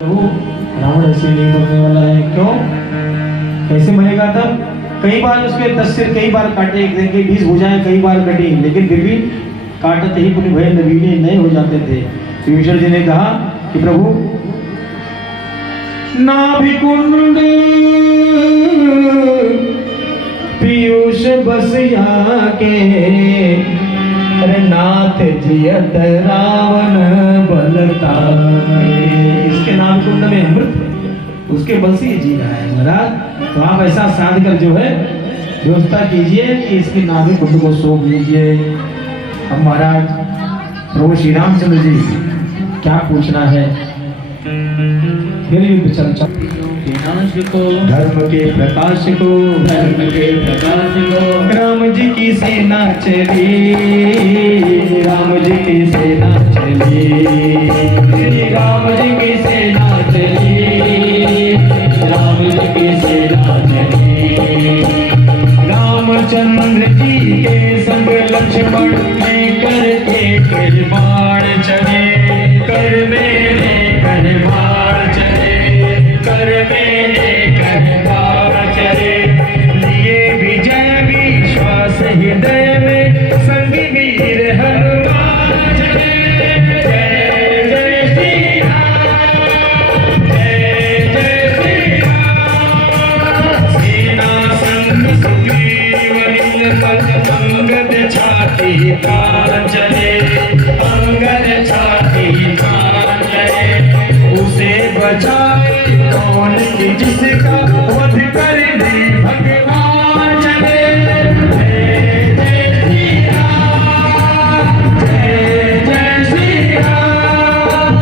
रावण ऐसे नहीं मरने वाला है। क्यों, कैसे मरेगा? तब कई बार उसके 10 सिर कई बार काटे, एक दिन के 20 भुजाएं कई बार कटी, लेकिन फिर भी काटते ही पुण्य भय नवीने नए हो जाते थे। विभीषण जी ने कहा कि प्रभु नाभिकुंड पीयूष बसिया के नाथ जियत रावण बलता। इसके नाम कुंड में अमृत, उसके बल से जी रहा है महाराज। तो आप ऐसा साध कर जो है व्यवस्था कीजिए कि इसके नाभि कुंड को सौंप लीजिए। अब महाराज प्रभु श्री रामचंद्र जी क्या पूछना है, फिर युद्ध चर्चा। धर्म के प्रकाश को, धर्म के प्रकाश को राम जी की सेना चली, राम जी की सेना चली, राम जी की सेना चली, राम जी की सेना चली। रामचंद्र जी के संग लक्ष्मण लेकर एक बाण चले, कर मेरे कर बाण चले, कर मेरे कर बाण चले। लिए विजय विश्वास हृदय में, संग वीर हनुमान चले। जय जय श्री राम, जय जय श्री राम। सेना संग सुग्रीव निर्मल, अंगद छाती तान चले, अंगद छाती तान चले। उसे बचाए कौन कि जिसका वध कर दे भगवान चले। जय जय श्री राम, जय जय श्री राम।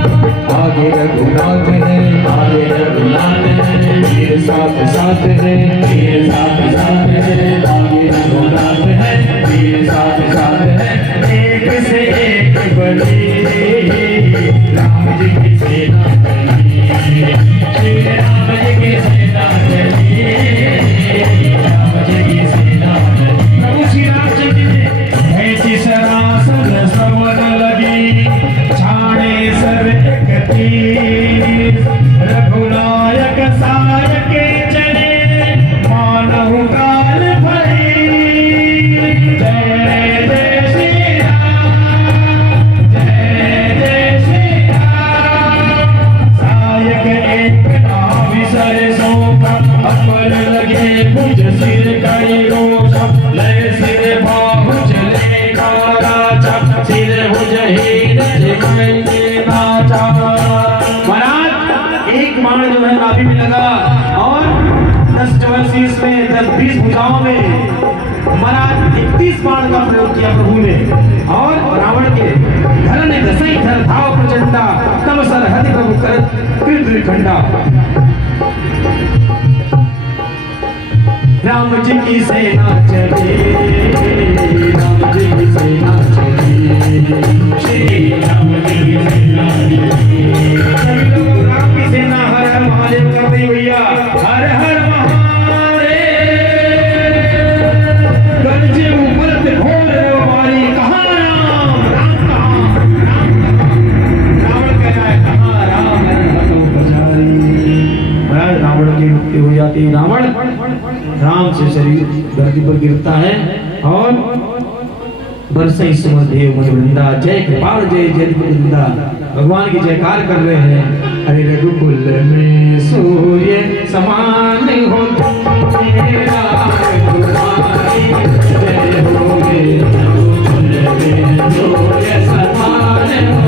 आगे रघुनाथ है, आगे रघुनाथ है, वीर साथ साथ है, वीर साथ साथ है। आगे रघुनाथ है, वीर साथ साथ है, एक से एक बड़ी राम जी की सेना चली, श्री राम जी की सेना चली, राम जी की सेना चली। प्रभु श्री रामचंद्र जी ऐसी सरासर सवन लगी, छाड़े सर एक तीर। रघुनायक सायक चले, मानव काल भरी। जय जय श्री राम, जय जय श्री राम। सायक एक आविसर सोका, अपर लगे भुज सिर कई रोषा। लय सिर बाहु चले राजा, सिर भुज हीर जय नाचा। महाराज एक बाण जो है नाभि में लगा और 10 जबल शीश में, 10-20 भुजाओं में महाराज 31 बाण का प्रयोग किया प्रभु ने। और रावण के धर ने दसई धर धाव प्रचंडा, तब सरहद प्रभु कर कृत खंडा। राम जी की सेना चली, राम जी की सेना चली, श्री राम जी की सेना चली। राम की सेना हर हर महादेव कर रही भैया, हर हर महादेव। गरजे उमरत घोर वारी, कहाँ राम, राम कहाँ, रावण कह रहा है कहाँ राम है हतो बचारी। रावण की मुक्ति हो जाती है। रावण राम से शरीर धरती पर गिरता है और बरसई सुमन देव मुझ वृंदा, जय कृपाल जय जय वृंदा। भगवान की जयकार कर रहे हैं। अरे रघुकुल में सूर्य समान हो तेरा, जय हो रे रघुकुल में सूर्य समान हो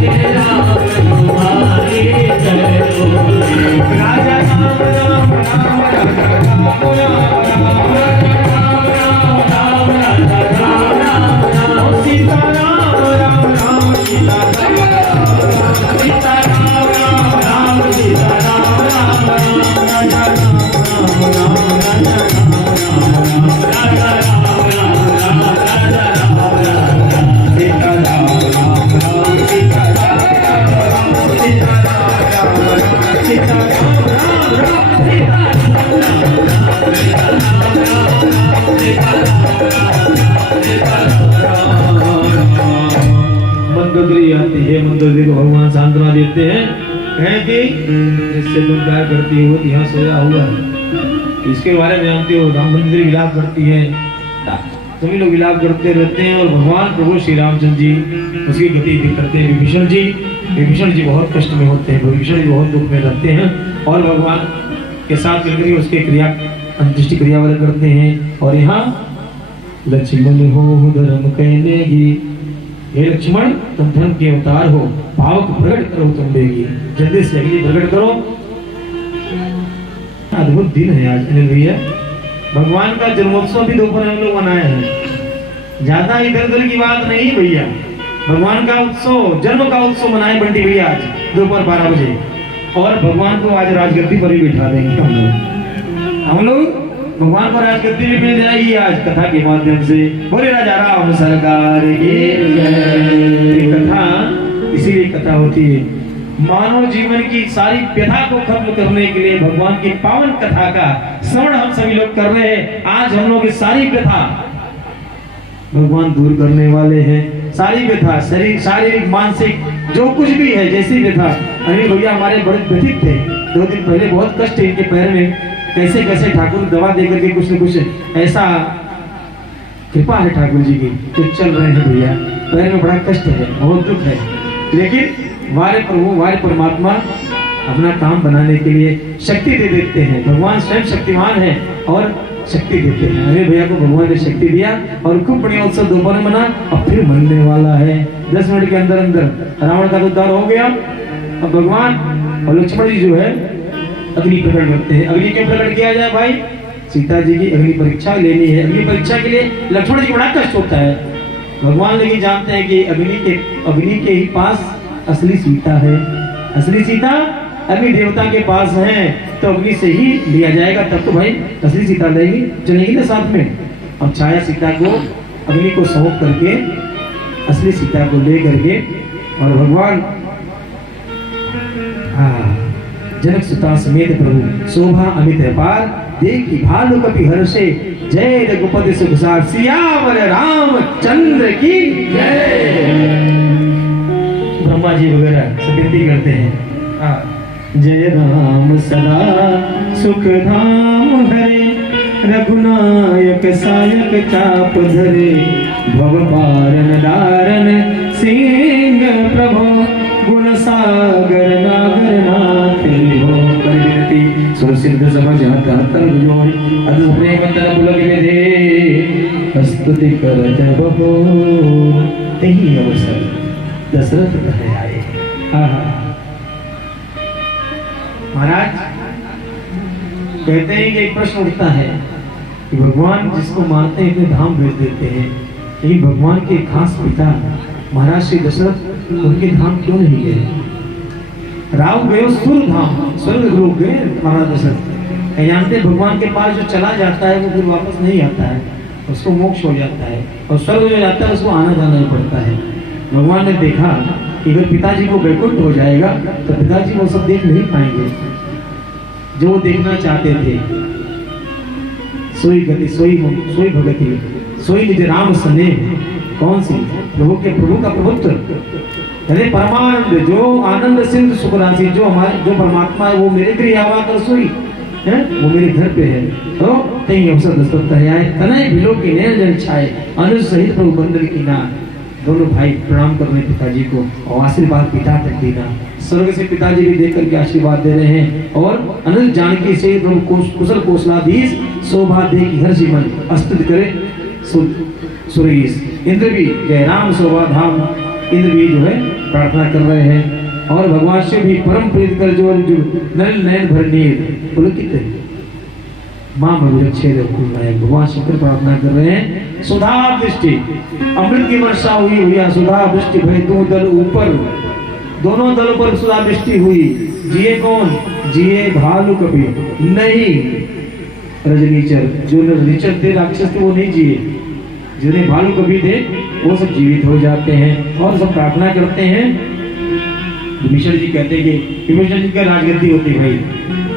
तेरा, तुम्हारी जय हो रे। राजा राम राम राम राम राम राम राम राम राम, सीता राम राम राम सीता राम, सीता राम राम राम सीता राम राम राम, राजा राम राम राम राजा राम राम राम, राजा राम राम राम, सीता राम राम राम सीता राम राम, सीता राम राम, सीता राम राम, सीता मंदोदरी आती है, मंदोदरी को भगवान सांत्वना देते हैं कहें कि जिससे तुम प्यार करती हो यहाँ सोया हुआ है। इसके बारे में जानते हो, राम मंदिर विलाप करती है, सभी लोग विलाप करते रहते हैं। और भगवान प्रभु श्री रामचंद्र जी उसकी गति करते हैं। विभीषण जी बहुत कष्ट में होते हैं, विभीषण जी बहुत दुख में रहते हैं और भगवान के साथ मिलकर उसके क्रिया अंत्येष्टि क्रिया वाले करते हैं। और यहाँ लक्ष्मण हो धर्म कहने की, हे लक्ष्मण तुम धर्म के अवतार हो, भाव को प्रकट करो तुम बेगी, जल्दी से अग्नि प्रकट करो। अद्भुत दिन है आज अनिल भैया। भगवान का जन्मोत्सव भी दोपहर हम लोग मनाए हैं, ज्यादा इधर उधर की बात नहीं भैया। भगवान का उत्सव, जन्म का उत्सव मनाए बंटी भैया आज दोपहर 12 बजे। और भगवान को आज राजगद्दी पर भी बिठा देंगे हम लोग। भगवान को राजगद्दी भी मिल जाएगी आज कथा के माध्यम से। बोले राजा राम सरकार की कथा, इसीलिए कथा होती है मानव जीवन की सारी व्यथा को खत्म करने के लिए। भगवान की पावन कथा का श्रवण हम सभी लोग कर रहे हैं। आज हम लोग की सारी व्यथा भगवान दूर करने वाले हैं। सारी व्यथा, शरीर शारीरिक मानसिक जो कुछ भी है, जैसी व्यथा। अनिल भैया हमारे बड़े व्यथित थे, 2 दिन पहले बहुत कष्ट है इनके पैर में। कैसे कैसे ठाकुर दवा देकर के कुछ न कुछ ऐसा कृपा है ठाकुर जी की, जो चल रहे हैं भैया। पैर में बड़ा कष्ट है, बहुत दुख है, लेकिन वारे प्रभु वारे परमात्मा अपना काम बनाने के लिए शक्ति दे देते हैं। भगवान स्वयं शक्तिमान है और शक्ति देते हैं। अरे भैया को भगवान ने शक्ति दिया और खूब बढ़िया उत्सव दोपहर में मना। अब फिर मनने वाला है 10 मिनट के अंदर अंदर रावण का उद्धार हो गया। अब भगवान और लक्ष्मण जी जो है अग्नि प्रकट करते हैं। अग्नि क्यों प्रकट किया जाए भाई? सीता जी की अग्नि परीक्षा लेनी है। अग्नि परीक्षा के लिए लक्ष्मण जी को बड़ा कष्ट होता है। भगवान लेकिन जानते हैं कि अग्नि के ही पास असली सीता है। असली सीता अग्नि देवता के पास है, तो अग्नि से ही लिया जाएगा, तब तो भाई असली सीता लेगी चलेगी ना साथ में। अब छाया सीता को अग्नि को सौंप करके असली सीता को ले करके और भगवान जनक सुता समेत प्रभु शोभा अमित अपार देखी भालु कपि हर्षे जय रघुपति सुख सार सियावर रामचंद्र की जय। ब्रह्मा जी वगैरह सब विनती करते हैं, जय राम सदा सुख धाम हरे रघुनायक सायक चाप धरे भव पारन दारन सिंह प्रभो गुण सागर नागर नाथ हो कर विनती सुर सिद्ध समझ तर जोड़ी अद्भुत प्रेम तन पुलक विधे स्तुति कर जब हो तेहि अवसर दशरथ घर आए। महाराज कहते हैं कि एक प्रश्न उठता है कि भगवान जिसको मानते हैं इतने धाम भेज देते हैं, लेकिन भगवान के खास पिता महाराज श्री दशरथ उनके धाम क्यों नहीं गए? राव गए सुर धाम, स्वर्ग लोग गए महाराज दशरथ। जानते भगवान के पास जो चला जाता है वो फिर वापस नहीं आता है, उसको मोक्ष हो जाता है और स्वर्ग जो जाता है उसको आना जाना ही पड़ता है। भगवान ने देखा कि अगर पिताजी को वैकुंठ हो जाएगा तो पिताजी वो सब देख नहीं पाएंगे जो वो देखना चाहते थे। सोई गति सोई भगति सोई निज राम स्नेह। कौन सी? प्रभु का प्रभुत्व, अरे परमानंद जो आनंद सिंधु सुख राशि, जो हमारे जो परमात्मा है वो मेरे प्रिय आवा कर सोई है, वो मेरे घर पे है। तो तेई अवसर दस्तक आए तनय भिलो की नैन जल छाए अनुज सहित प्रभु बंदर की ना। दोनों भाई प्रणाम कर रहे पिताजी को और आशीर्वाद पिता तक देना। स्वर्ग से पिताजी भी देख करके आशीर्वाद दे रहे हैं और अनुज जानकी से प्रभु कुशल कोशलाधीश शोभा दे की हर जीवन स्तुति करे सुरेश। इंद्र भी जय राम शोभा धाम, इंद्र भी जो है प्रार्थना कर रहे हैं और भगवान से भी परम प्रीत कर जो नल नयन भर नीर पुलकित मां भगवान शंकर प्रार्थना कर रहे हैं। सुधा दृष्टि अमृत की वर्षा हुई सुधा दृष्टि भय दो दल ऊपर, दोनों दलों पर सुधा दृष्टि हुई। जिए कौन? जिए भालू कभी नहीं रजनीचर, जो रजनीचर थे राक्षस थे वो नहीं जिए, जिन्हें भालू कभी थे वो सब जीवित हो जाते हैं और सब प्रार्थना करते हैं। विभीषण जी कहते हैं कि विभीषण जी का राजगद्दी होती भाई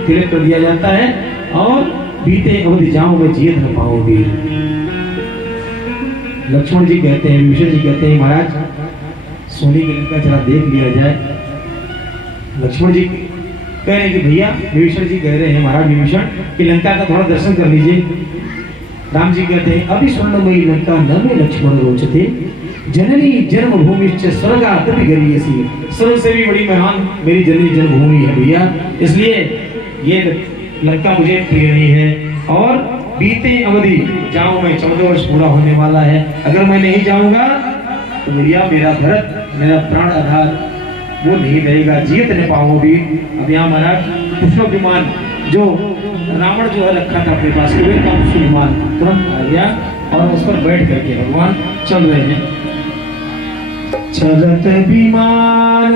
तिलक कर दिया जाता है और बीते अवधि जाओ में जियत न पाओगे। लक्ष्मण जी कहते हैं, विभीषण जी कहते हैं महाराज सोने की लंका जरा देख लिया जाए। लक्ष्मण जी कह रहे हैं कि भैया विभीषण जी कह रहे हैं महाराज विभीषण कि लंका का थोड़ा दर्शन कर लीजिए। राम जी कहते हैं अभी स्वर्णमयी लंका न में लक्ष्मण रोचते जननी जन्मभूमिश्च स्वर्गादपि गरीयसी। स्वर्ग से भी बड़ी महान मेरी जननी जन्मभूमि है भैया, इसलिए ये लंका मुझे प्रिय नहीं है। और बीते अवधि जाऊं मैं, 14 वर्ष पूरा होने वाला है, अगर मैं नहीं जाऊंगा तो भैया मेरा भरत मेरा प्राण आधार वो नहीं रहेगा, जीत नहीं पाऊंगा भी। अब यहाँ महाराज पुष्प विमान जो रावण जो है रखा था अपने पास पुष्प विमान तुरंत आ गया और उस पर बैठ करके भगवान चल रहे हैं। चलत विमान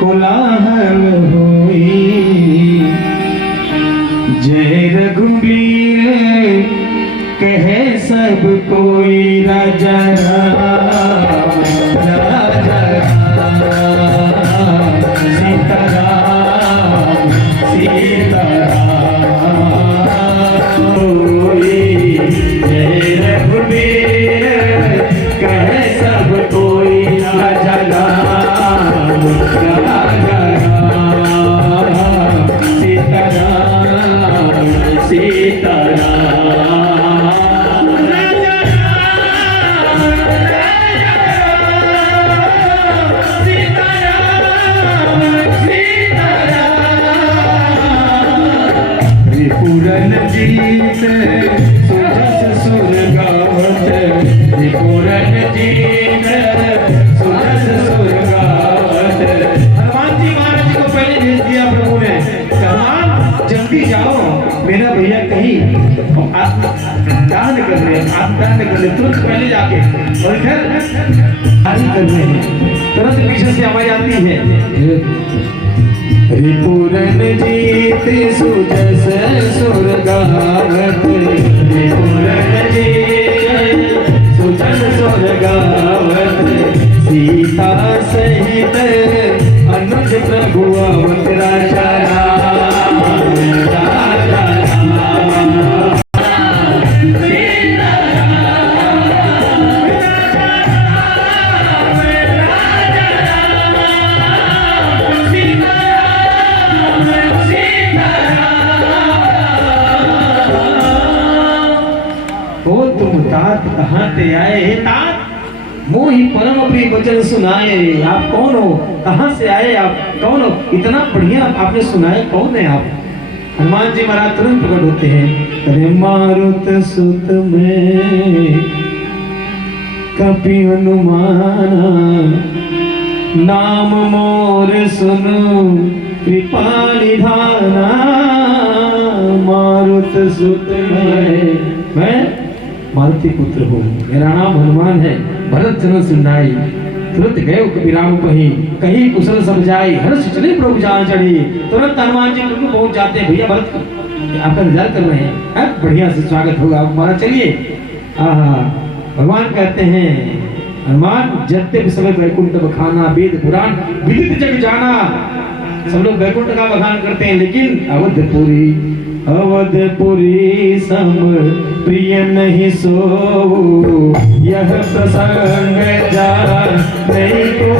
कोलाहल होई जय रघुवीर कहे सब कोई राजा राम राजा राम सीताराम सीताराम जय रघुवीर कहे सब कोई राजा राम राजा राम सीताराम सीताराम पूरन जीत सुजस सुर गावत पूरन जीत सुजस सुर गावत। हनुमान जी महाराज को पहले भेज दिया प्रभु ने, हनुमान जल्दी जाओ मेरा भैया कहीं आत्मदान कर रहे तुरंत पहले जाके और इधर कर रहे हैं, तुरंत पीछे से आवाज आती है पूरन जीत सुजस सुर गावत पूरन जीत सुजस सुर गावत सीता सहित अनुज प्रभु आवत राजा राम राजा राम तात कहाँ ते आए हे तात मोहि परम प्रिय वचन सुनाए। आप कौन हो, कहाँ से आए, आप कौन हो, इतना बढ़िया आपने सुनाए, कौन है आप। हनुमान जी महाराज तुरंत प्रकट होते हैं, अरे मारुत सुत में कपि हनुमाना नाम मोर सुनु कृपा निधाना। मारुत सुत मैं मारुति पुत्र हूँ, मेरा नाम हनुमान है। भरत जनन सुनाई तुरंत गए कपिराम कहीं कहीं कुशल समझाई हर्ष चले प्रभु जान चढ़ी। तुरंत हनुमान जी प्रभु पहुंच जाते हैं, भैया भरत आपका इंतजार कर रहे हैं, बढ़िया से स्वागत होगा हमारा, चलिए। भगवान कहते हैं हनुमान जत्ते समय वैकुंठ बखाना वेद पुराण विदित जग जाना। सब लोग वैकुंठ का बखान करते हैं, लेकिन अवधपुरी सम प्रिय नहीं सो यह प्रसंग जा नहीं को